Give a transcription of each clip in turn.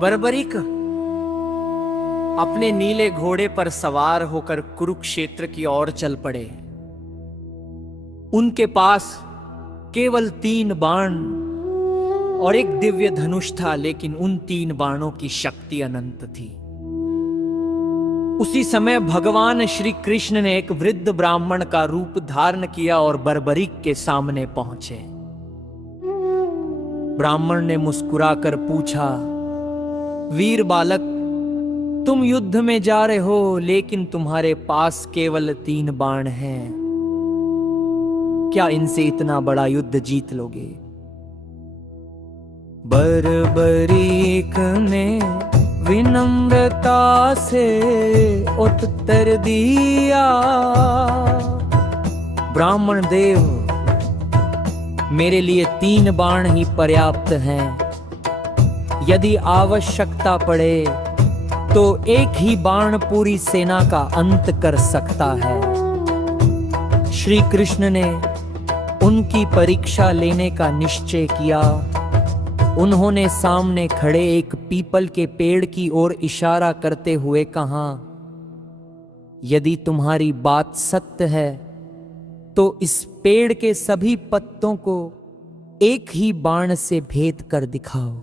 बर्बरीक अपने नीले घोड़े पर सवार होकर कुरुक्षेत्र की ओर चल पड़े। उनके पास केवल 3 बाण और एक दिव्य धनुष था, लेकिन उन 3 बाणों की शक्ति अनंत थी। उसी समय भगवान श्री कृष्ण ने एक वृद्ध ब्राह्मण का रूप धारण किया और बर्बरीक के सामने पहुंचे। ब्राह्मण ने मुस्कुराकर पूछा, वीर बालक, तुम युद्ध में जा रहे हो, लेकिन तुम्हारे पास केवल 3 बाण हैं। क्या इनसे इतना बड़ा युद्ध जीत लोगे? बर्बरीक ने विनम्रता से उत्तर दिया, ब्राह्मण देव, मेरे लिए 3 बाण ही पर्याप्त हैं। यदि आवश्यकता पड़े तो एक ही बाण पूरी सेना का अंत कर सकता है। श्री कृष्ण ने उनकी परीक्षा लेने का निश्चय किया। उन्होंने सामने खड़े एक पीपल के पेड़ की ओर इशारा करते हुए कहा, यदि तुम्हारी बात सत्य है तो इस पेड़ के सभी पत्तों को एक ही बाण से भेद कर दिखाओ।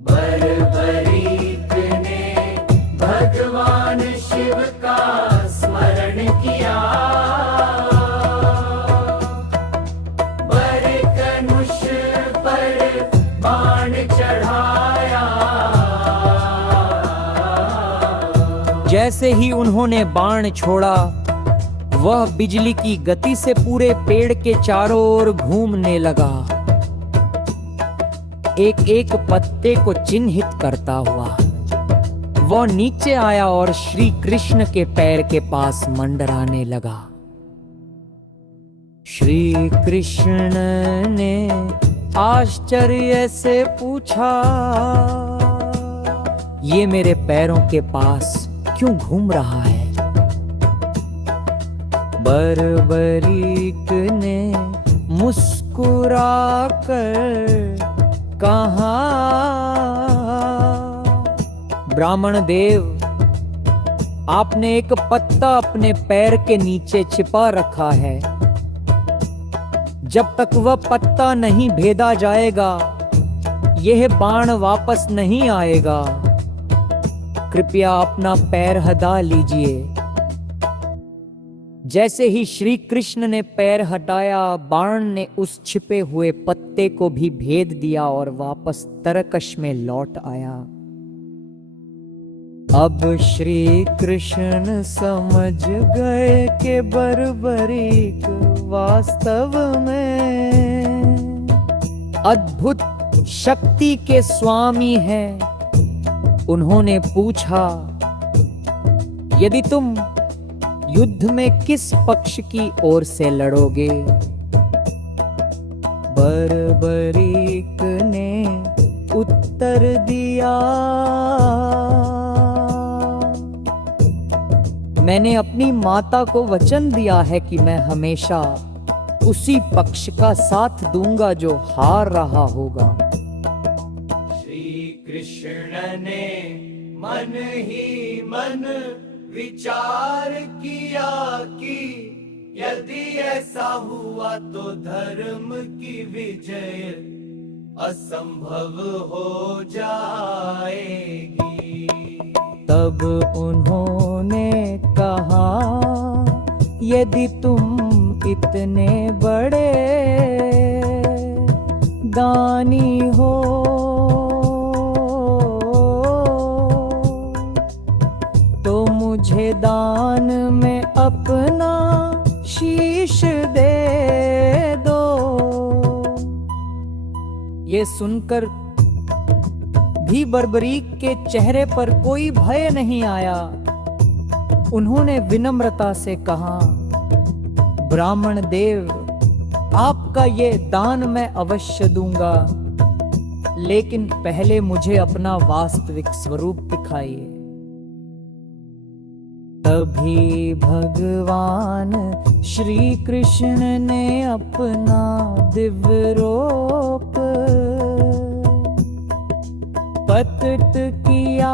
बर्बरीक ने भगवान शिव का स्मरण किया, बरधनुष पर बाण चढ़ाया। जैसे ही उन्होंने बाण छोड़ा, वह बिजली की गति से पूरे पेड़ के चारों ओर घूमने लगा, एक एक पत्ते को चिन्हित करता हुआ। वह नीचे आया और श्री कृष्ण के पैर के पास मंडराने लगा। श्री कृष्ण ने आश्चर्य से पूछा, ये मेरे पैरों के पास क्यों घूम रहा है? बर्बरीक ने मुस्कुराकर कहा, ब्राह्मण देव, आपने एक पत्ता अपने पैर के नीचे छिपा रखा है। जब तक वह पत्ता नहीं भेदा जाएगा, यह बाण वापस नहीं आएगा। कृपया अपना पैर हटा लीजिए। जैसे ही श्री कृष्ण ने पैर हटाया, बाण ने उस छिपे हुए पत्ते को भी भेद दिया और वापस तरकश में लौट आया। अब श्री कृष्ण समझ गए कि बर्बरीक वास्तव में अद्भुत शक्ति के स्वामी हैं। उन्होंने पूछा, यदि तुम युद्ध में किस पक्ष की ओर से लड़ोगे? बर्बरीक ने उत्तर दिया, मैंने अपनी माता को वचन दिया है कि मैं हमेशा उसी पक्ष का साथ दूंगा जो हार रहा होगा। श्री कृष्ण ने मन ही मन विचार किया कि यदि ऐसा हुआ तो धर्म की विजय असंभव हो जाएगी। तब उन्होंने कहा, यदि तुम इतने बड़े दानी हो तो मुझे दान में अपना शीश दे दो। ये सुनकर भी बर्बरीक के चेहरे पर कोई भय नहीं आया। उन्होंने विनम्रता से कहा, ब्राह्मण देव, आपका ये दान मैं अवश्य दूंगा, लेकिन पहले मुझे अपना वास्तविक स्वरूप दिखाइए। तभी भगवान श्री कृष्ण ने अपना दिव्य रूप प्रकट किया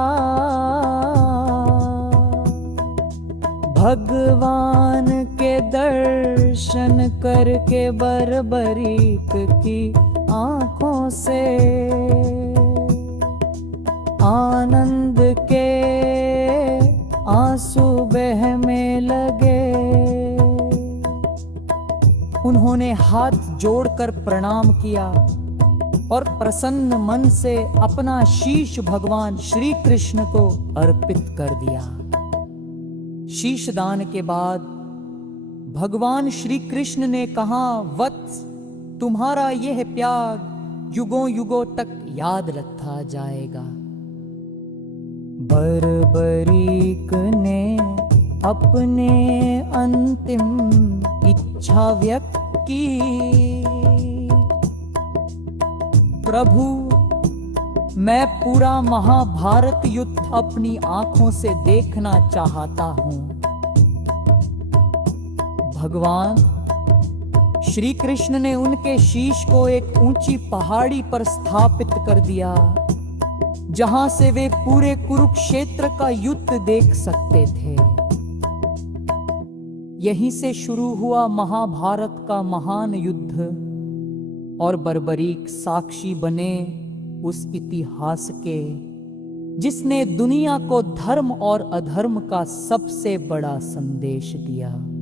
भगवान के दर्शन करके बर्बरीक की आंखों से आनंद के आंसू बहने लगे। उन्होंने हाथ जोड़कर प्रणाम किया और प्रसन्न मन से अपना शीश भगवान श्री कृष्ण को अर्पित कर दिया। शीश दान के बाद भगवान श्री कृष्ण ने कहा, वत्स, तुम्हारा यह प्यार युगों युगों तक याद रखा जाएगा। बर्बरीक ने अपने अंतिम इच्छा व्यक्त की, प्रभु, मैं पूरा महाभारत युद्ध अपनी आंखों से देखना चाहता हूं। भगवान श्री कृष्ण ने उनके शीश को एक ऊंची पहाड़ी पर स्थापित कर दिया, जहां से वे पूरे कुरुक्षेत्र का युद्ध देख सकते थे। यहीं से शुरू हुआ महाभारत का महान युद्ध और बर्बरीक साक्षी बने उस इतिहास के, जिसने दुनिया को धर्म और अधर्म का सबसे बड़ा संदेश दिया।